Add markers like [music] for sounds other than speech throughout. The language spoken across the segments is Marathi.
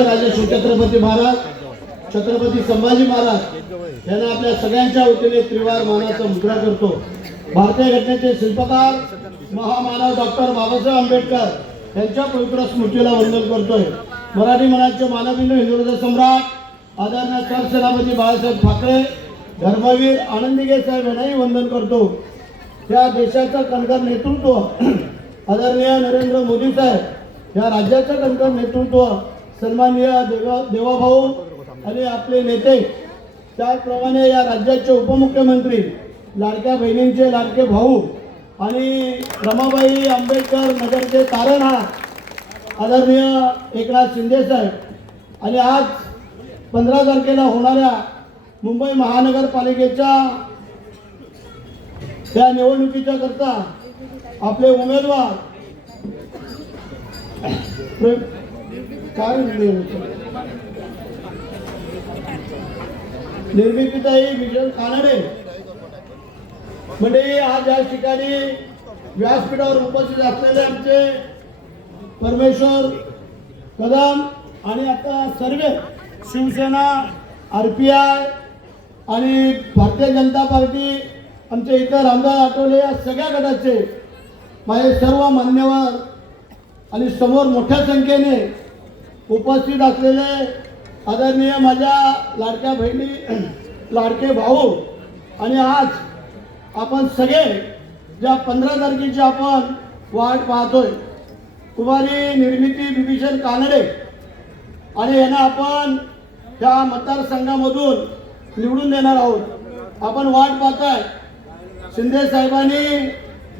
राजा शिवछत्रपती महाराज छत्रपती संभाजी महाराज यांना आपल्या सगळ्यांच्या वतीने त्रिवार मानाचा मुद्रा करतो. भारतीय घटनेचे शिल्पकार महामानव डॉक्टर बाबासाहेब आंबेडकर यांच्या पवित्र स्मृतीला वंदन करतोय. मराठी मनाचे मानबिंदू हिंदुहृदय सम्राट आदरणीय सरसेनापती बाळासाहेब ठाकरे धर्मवीर आनंदीगे साहेब यांनाही वंदन करतो. त्या देशाचं कणकर नेतृत्व [clears throat] आदरणीय नरेंद्र मोदी साहेब या राज्याचं कणकर नेतृत्व सन्माननीय देवा देवाभाऊ आणि आपले नेते त्याचप्रमाणे या राज्याचे उपमुख्यमंत्री लाडक्या बहिणींचे लाडके भाऊ आणि रमाबाई आंबेडकर नगरचे तारणा आदरणीय एकनाथ शिंदे साहेब. आणि आज पंधरा तारखेला होणाऱ्या मुंबई महानगरपालिकेच्या त्या निवडणुकीच्या करता आपले उमेदवार काय निर्मितीताई विजय कानडे म्हणजे आज या ठिकाणी व्यासपीठावर उपस्थित असलेले आमचे परमेश्वर कदम आणि आता सर्व शिवसेना आर पी आय आणि भारतीय जनता पार्टी आमचे इतर आमदार आठवले या सगळ्या गटाचे माझे सर्व मान्यवर आणि समोर मोठ्या संख्येने उपस्थित असलेले आदरणीय माझ्या लाडक्या बहिणी लाडके भाऊ आणि आज आपण सगळे ज्या पंधरा तारखेची आपण वाट पाहतोय कुमारी निर्मिती बिभीषण कानडे आणि यांना आपण ह्या मतदारसंघामधून निवडून देणार आहोत. आपण वाट पाहताय. शिंदे साहेबांनी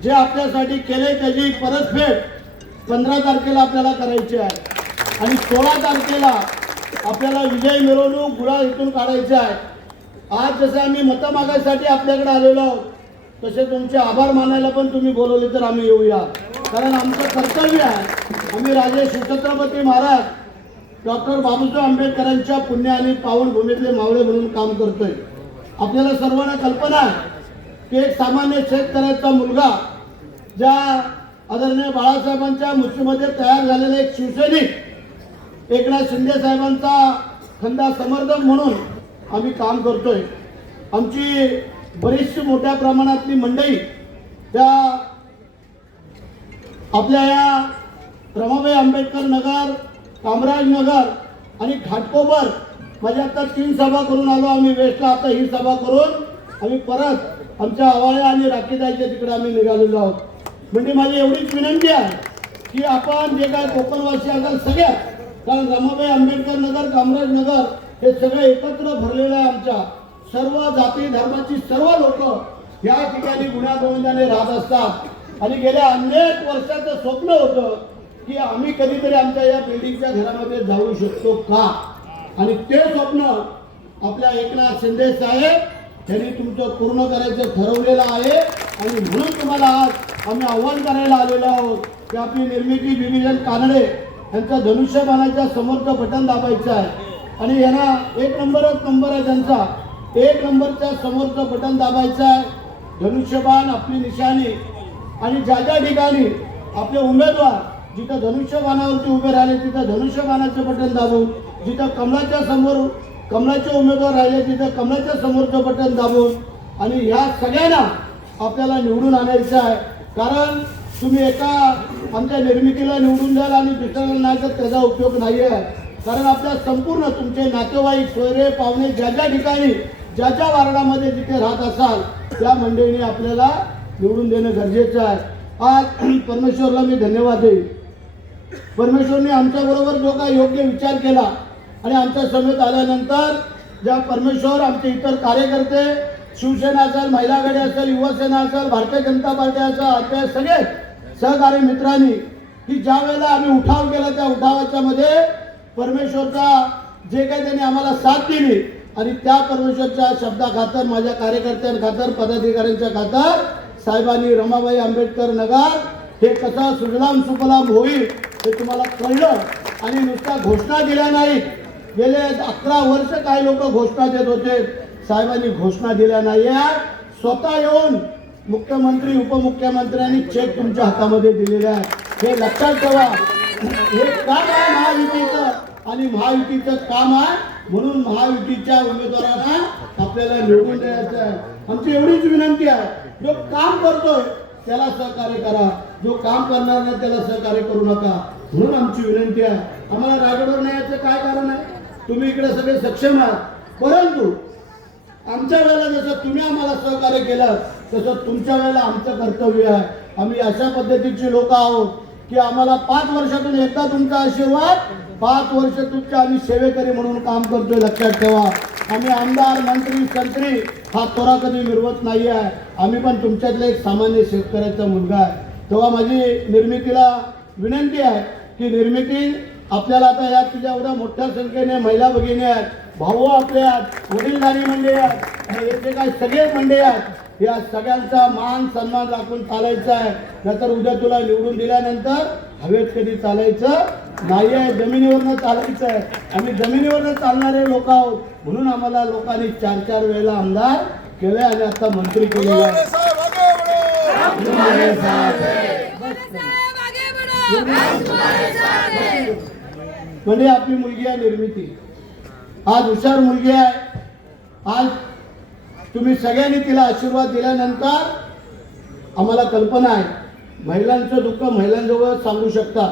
जे आपल्यासाठी केले त्याची परतफेड पंधरा तारखेला आपल्याला करायची आहे. आणि सोळा तारखेला आपल्याला विजय मिरवणूक गुळा इथून काढायची आहे. आज जसं आम्ही मतं मागायसाठी आपल्याकडे आलेलो आहोत तसे तुमचे आभार मानायला पण तुम्ही बोलवले तर आम्ही येऊया. कारण आमचं कर्तव्य आहे. आम्ही राजे शिवछत्रपती महाराज डॉक्टर बाबूसाहेब आंबेडकरांच्या पुण्य आणि पावनभूमीतले मावळे म्हणून काम करतोय. आपल्याला सर्वांना कल्पना आहे की एक सामान्य शेतकऱ्याचा मुलगा ज्या आदरणीय बाळासाहेबांच्या मृत्यूमध्ये तयार झालेला एक शिवसैनिक एकनाथ शिंदे साहेबांचा खंदा समर्थक म्हणून आम्ही काम करतोय. आमची बरीचशी मोठ्या प्रमाणातली मंडळी त्या आपल्या या रमाबाई आंबेडकर नगर कामराज नगर आणि घाटकोपर माझ्या आता तीन सभा करून आलो आम्ही वेस्टला आता ही सभा करून आम्ही परत आमच्या आवाळ्या आणि राखीदाईच्या तिकडे आम्ही निघालेलो आहोत. म्हणजे माझी एवढीच विनंती आहे की आपण जे काय कोकणवासी असाल सगळ्यात कारण रमाबाई आंबेडकर नगर कामराज नगर हे सगळे एकत्र भरलेलं आहे आमच्या. सर्व जाती धर्माची सर्व लोक या ठिकाणी गुन्हा गोविंदाने राहत असतात. आणि गेल्या अनेक वर्षाचं स्वप्न होतं की आम्ही कधीतरी आमच्या या बिल्डिंगच्या घरामध्ये जाऊ शकतो का? आणि ते स्वप्न आपल्या एकनाथ शिंदे साहेब यांनी तुमचं पूर्ण करायचं ठरवलेलं आहे. आणि म्हणून तुम्हाला आज आम्ही आव्हान करायला आलेलो आहोत की आपली निर्मिती बिबिजन कानडे यांचं धनुष्यबाणाच्या समोरचं बटन दाबायचं आहे. आणि यांना एक नंबरच नंबर आहे त्यांचा. एक नंबरच्या समोरचं बटन दाबायचं आहे. धनुष्यबाण आपली निशाणी. आणि ज्या ज्या ठिकाणी आपले उमेदवार जिथं धनुष्यबाणावरती उभे राहिले तिथं धनुष्यबाणाचं बटन दाबून जिथं कमलाच्या समोर कमलाचे उमेदवार राहिले तिथं कमलाच्या समोरचं बटन दाबून आणि ह्या सगळ्यांना आपल्याला निवडून आणायचं आहे. कारण तुम्ही एका आमच्या निर्मितीला निवडून द्याल आणि दुसऱ्याला नाही तर त्याचा उपयोग नाही आहे कारण आपल्या संपूर्ण तुमचे नातेवाईक सोयरे पाहुणे ज्या ज्या ठिकाणी ज्या ज्या वार्डामध्ये जिथे राहत असाल त्या मंडळीने आपल्याला निवडून देणं गरजेचं आहे. आज [clears throat] परमेश्वरला मी धन्यवाद देईन. परमेश्वरने आमच्याबरोबर जो काही योग्य विचार केला आणि आमच्या समेत आल्यानंतर ज्या परमेश्वर आमचे इतर कार्यकर्ते शिवसेना असेल महिला गडी असेल युवासेना असेल भारतीय जनता पार्टी असेल आपल्या सगळे सहकारी मित्रांनी की ज्या वेळेला आम्ही उठाव केला त्या उठावाच्या मध्ये परमेश्वरचा जे काही त्यांनी आम्हाला साथ दिली आणि त्या परमेश्वरच्या शब्दाखातर माझ्या कार्यकर्त्यांखातर पदाधिकाऱ्यांच्या खातर साहेबांनी रमाबाई आंबेडकर नगर हे कसा सुजलाम सुफलाम होईल हे तुम्हाला कळलं आणि नुसत्या घोषणा दिल्या नाहीत. गेले अकरा वर्ष काही लोक घोषणा देत होते. साहेबांनी घोषणा दिल्या नाही स्वतः येऊन मुख्यमंत्री उपमुख्यमंत्र्यांनी चेक तुमच्या हातामध्ये दिलेले आहे हे लक्षात ठेवा. हे काम आहे महायुतीचं आणि महायुतीचं काम आहे म्हणून महायुतीच्या उमेदवारांना आपल्याला निवडून द्यायचं आहे. आमची एवढीच विनंती आहे. जो काम करतोय त्याला सहकार्य करा. जो काम करणार नाही त्याला सहकार्य करू नका. म्हणून आमची विनंती आहे. आम्हाला रायगडवर नाही याचं काय कारण आहे? तुम्ही इकडे सगळे सक्षम आहात. परंतु आमच्या वेळेला जसं तुम्ही आम्हाला सहकार्य केलं तसं तुमच्या वेळेला आमचं कर्तव्य आहे. आम्ही अशा पद्धतीची लोक आहोत की आम्हाला पाच वर्षातून एकदा तुमचा आशीर्वाद पाच वर्ष तुमच्या आम्ही सेवेकरी म्हणून काम करतोय लक्षात ठेवा. आम्ही आमदार मंत्री संत्री हा तोरा कधी मिरवत नाही आहे आम्ही पण तुमच्यातला एक सामान्य शेतकऱ्याचा मुलगा आहे. तेव्हा माझी निर्मितीला विनंती आहे की निर्मिती आपल्याला आता या तुझ्या एवढ्या मोठ्या संख्येने महिला भगिनी आहेत भाऊ आपले आहेत वडीलधारी मंडळी आहेत हे जे काय सगळे मंडळी आहेत या सगळ्यांचा मान सन्मान राखून चालायचं आहे नाहीतर उद्या तुला निवडून दिल्यानंतर हवेत कधी चालायचं नाही आहे जमिनीवरनं चालायचं आहे आम्ही जमिनीवरनं चालणारे लोक आहोत. म्हणून आम्हाला लोकांनी चार चार वेळेला आमदार केले आणि आता मंत्री केलेले आहे साहेब आगे बढ़ो हम तुम्हारे साथ हैं म्हणजे आपली मुलगी आहे निर्मिती. आज हुशार मुलगी आहे. आज तुम्ही सगळ्यांनी तिला आशीर्वाद दिल्यानंतर आम्हाला कल्पना आहे. महिलांचं दुःख महिलांजवळ सांगू शकता.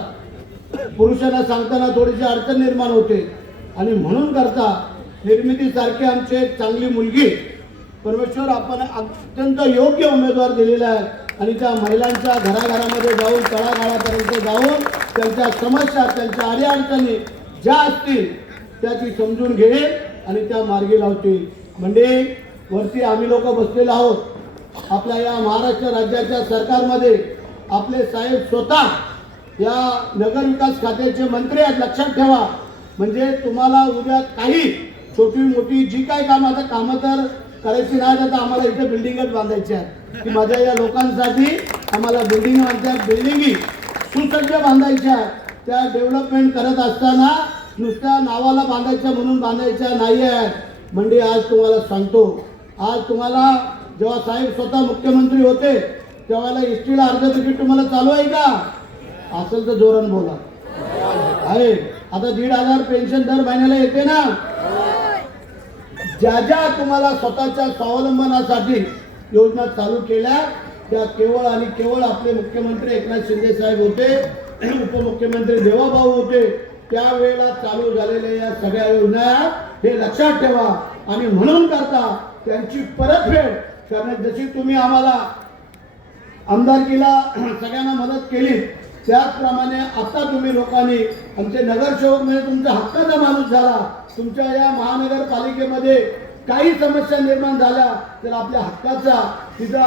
पुरुषांना सांगताना थोडीशी अडचण निर्माण होते. आणि म्हणून करता निर्मितीसारखी आमची एक चांगली मुलगी परमेश्वर आपण अत्यंत योग्य उमेदवार दिलेला आहे. आणि त्या महिलांच्या घराघरामध्ये जाऊन तळागाळापर्यंत जाऊन त्यांच्या समस्या त्यांच्या अडीअडचणी ज्या असतील त्या ती समजून घेईल आणि त्या मार्गी लावतील. म्हणजे वरती आम्ही लोक बसलेलो आहोत. आपल्या या महाराष्ट्र राज्याच्या सरकारमध्ये आपले साहेब स्वतः या नगरविकास खात्याचे मंत्री आहेत लक्षात ठेवा. म्हणजे तुम्हाला उद्या काही छोटी मोठी जी काही कामं आता कामं तर करायची नाही आता आम्हाला इथे बिल्डिंगच बांधायची आहेत. की माझ्या या लोकांसाठी आम्हाला बिल्डिंग बांधतात बिल्डिंगी सुसज्ज बांधायच्या त्या डेव्हलपमेंट करत असताना नुसत्या नावाला बांधायच्या म्हणून बांधायच्या नाही आहेत म्हणजे आज तुम्हाला सांगतो आज तुम्हाला जेव्हा साहेब स्वतः मुख्यमंत्री होते तेव्हा एसटीला अर्ध तिकीट तुम्हाला चालू आहे का? असेल तर जोरान बोला. आहे. आता दीड हजार पेन्शन दर महिन्याला येते ना? ज्या ज्या तुम्हाला स्वतःच्या स्वावलंबनासाठी योजना चालू केल्या त्या केवळ आणि केवळ आपले मुख्यमंत्री एकनाथ शिंदे साहेब होते उपमुख्यमंत्री देवाभाऊ होते त्यावेळेला चालू झालेल्या या सगळ्या योजना हे लक्षात ठेवा आणि म्हणून करता त्यांची परतफेड करण्यात जशी तुम्ही आम्हाला आमदारकीला सगळ्यांना मदत केली त्याचप्रमाणे आता तुम्ही लोकांनी आमचे नगरसेवक म्हणजे तुमचा हक्काचा माणूस झाला तुमच्या या महानगरपालिकेमध्ये काही समस्या निर्माण झाल्या तर आपल्या हक्काचा तिचा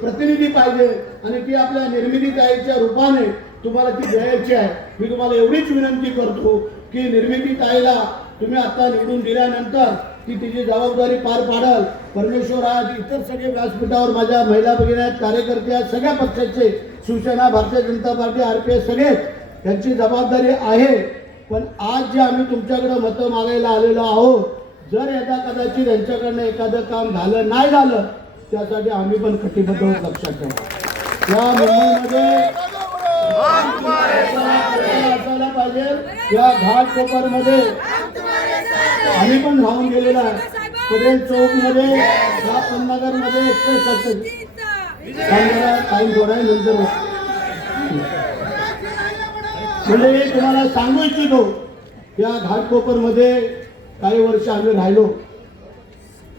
प्रतिनिधी पाहिजे आणि ती आपल्या निर्मितीताईच्या रूपाने तुम्हाला ती द्यायची आहे. मी तुम्हाला एवढीच विनंती करतो की निर्मिती ताईला तुम्ही आता निवडून दिल्यानंतर ती तिची जबाबदारी पार पाडल. परमेश्वर आज इतर सगळे व्यासपीठावर माझ्या महिला भगिनी आहेत कार्यकर्ते आहेत सगळ्या पक्षाचे Shivsena Bharatiya Janata party R P S सगळे यांची जबाबदारी आहे. पण आज जे आम्ही तुमच्याकडे मतं मागायला आलेलो आहोत जर यदा कदाचित यांच्याकडनं एखादं काम झालं नाही झालं त्यासाठी आम्ही पण कटिबद्ध लक्षात ठेवा. या मुंबईमध्ये असायला पाहिजे. या घाट कोपरमध्ये हम तुम्हारे साथ हैं आम्ही पण धावून गेलेला आहे. पटेल चौकमध्ये नगरमध्ये एकशे टाइम थोडा नंतर म्हणजे मी तुम्हाला सांगू इच्छितो या घाटकोपरमध्ये काही वर्ष आम्ही राहिलो.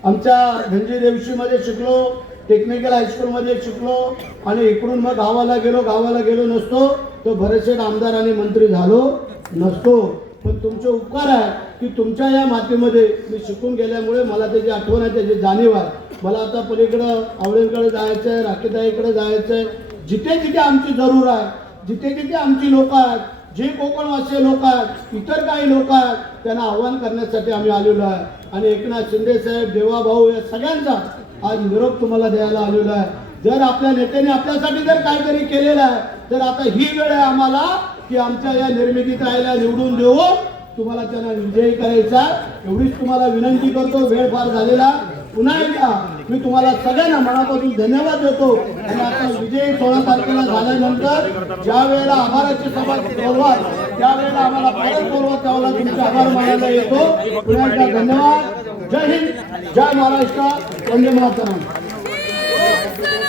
आमच्या धनजी मध्ये शिकलो टेक्निकल हायस्कूलमध्ये शिकलो आणि इकडून मग गावाला गेलो गावाला गेलो नसतो तर बरेचसे आमदार आणि मंत्री झालो नसतो. पण तुमचे उपकार आहे की तुमच्या या मातीमध्ये मी शिकून गेल्यामुळे मला त्याची आठवण आहे त्याची जाणीव आहे. मला आता पलीकडं आवळेकडे जायचं आहे राखेताईकडे जायचं आहे. जिथे जिथे आमची जरूर आहे जिथे जिथे आमची लोक आहेत जे कोकणवासी लोक आहेत इतर काही लोक आहेत त्यांना आव्हान करण्यासाठी आम्ही आलेलो आहे. आणि एकनाथ शिंदे साहेब देवाभाऊ या सगळ्यांचा आज निरोप तुम्हाला द्यायला आलेलो आहे. जर आपल्या नेत्याने आपल्यासाठी जर काहीतरी केलेलं आहे तर आता ही वेळ आहे आम्हाला की आमच्या या निर्मितीत ताईला निवडून देऊ तुम्हाला त्यांना विजयी करायचा एवढीच तुम्हाला विनंती करतो. वेळ फार झालेला. पुन्हा एकदा मी तुम्हाला सगळ्यांना मनापासून धन्यवाद देतो. आणि आता विजयी सोळा तारखेला झाल्यानंतर ज्या वेळेला आभाराची सभा बोलवाल त्यावेळेला आम्हाला परत बोलवा त्यावेळेला तुमचे आभार मानायला येतो. पुन्हा एकदा धन्यवाद. जय हिंद. जय महाराष्ट्र. वंदे मातरम.